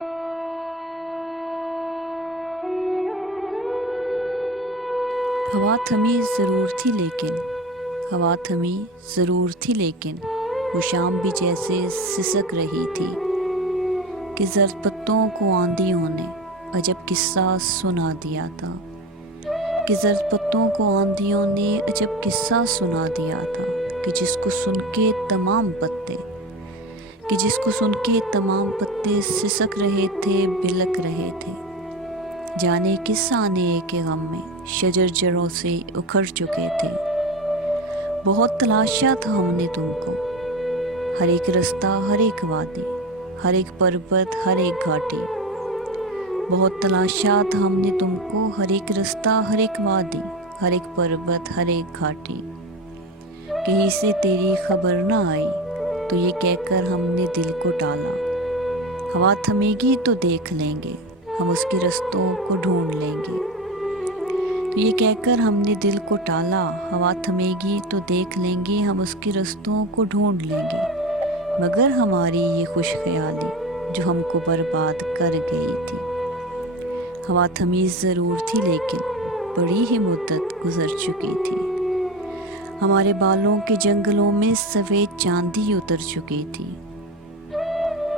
हवा थमी ज़रूर थी लेकिन हवा थमी ज़रूर थी लेकिन वो शाम भी जैसे सिसक रही थी कि ज़र्द पत्तों को आंधियों ने अजब किस्सा सुना दिया था कि ज़र्द पत्तों को आंधियों ने अजब किस्सा सुना दिया था कि जिसको सुन के तमाम पत्ते सिसक रहे थे, बिलक रहे थे। जाने किस आने के गम में शजर जड़ों से उखड़ चुके थे। बहुत तलाशा था हमने तुमको, हर एक रास्ता, हर एक वादी, हर एक पर्वत, हर एक घाटी। बहुत तलाशा था हमने तुमको, हर एक रास्ता, हर एक वादी, हर एक पर्वत, हर एक घाटी। कहीं से तेरी खबर न आई तो ये कहकर हमने दिल को टाला, हवा थमेगी तो देख लेंगे, हम उसके रास्तों को ढूंढ लेंगे। तो ये कहकर हमने दिल को टाला, हवा थमेगी तो देख लेंगे, हम उसके रास्तों को ढूंढ लेंगे। मगर हमारी ये खुश ख्याली जो हमको बर्बाद कर गई थी। हवा थमी ज़रूर थी लेकिन बड़ी ही मुद्दत गुजर चुकी थी। हमारे बालों के जंगलों में सफ़ेद चांदी उतर चुकी थी।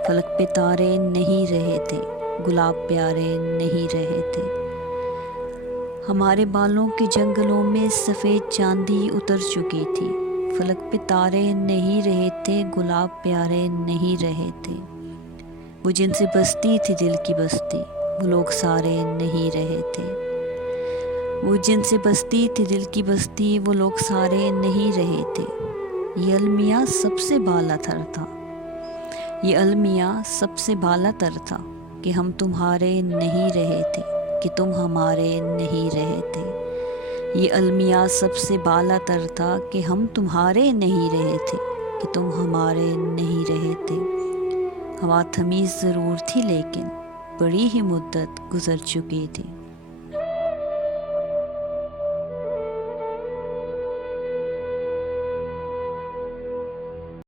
फलक पे तारे नहीं रहे थे, गुलाब प्यारे नहीं रहे थे। हमारे बालों के जंगलों में सफ़ेद चांदी उतर चुकी थी। फलक पे तारे नहीं रहे थे, गुलाब प्यारे नहीं रहे थे। वो जिनसे बसती थी दिल की बस्ती, वो लोग सारे नहीं रहे थे। वो जिनसे बसती थी दिल की बस्ती, वो लोग सारे नहीं रहे थे। ये अलमिया सबसे बाला तर था, ये अलमिया सबसे बाला तर था कि हम तुम्हारे नहीं रहे थे, कि तुम हमारे नहीं रहे थे। ये अलमिया सबसे बाला तर था कि हम तुम्हारे नहीं रहे थे, कि तुम हमारे नहीं रहे थे। हवा थमी ज़रूर थी लेकिन बड़ी ही मुद्दत गुजर चुकी थी।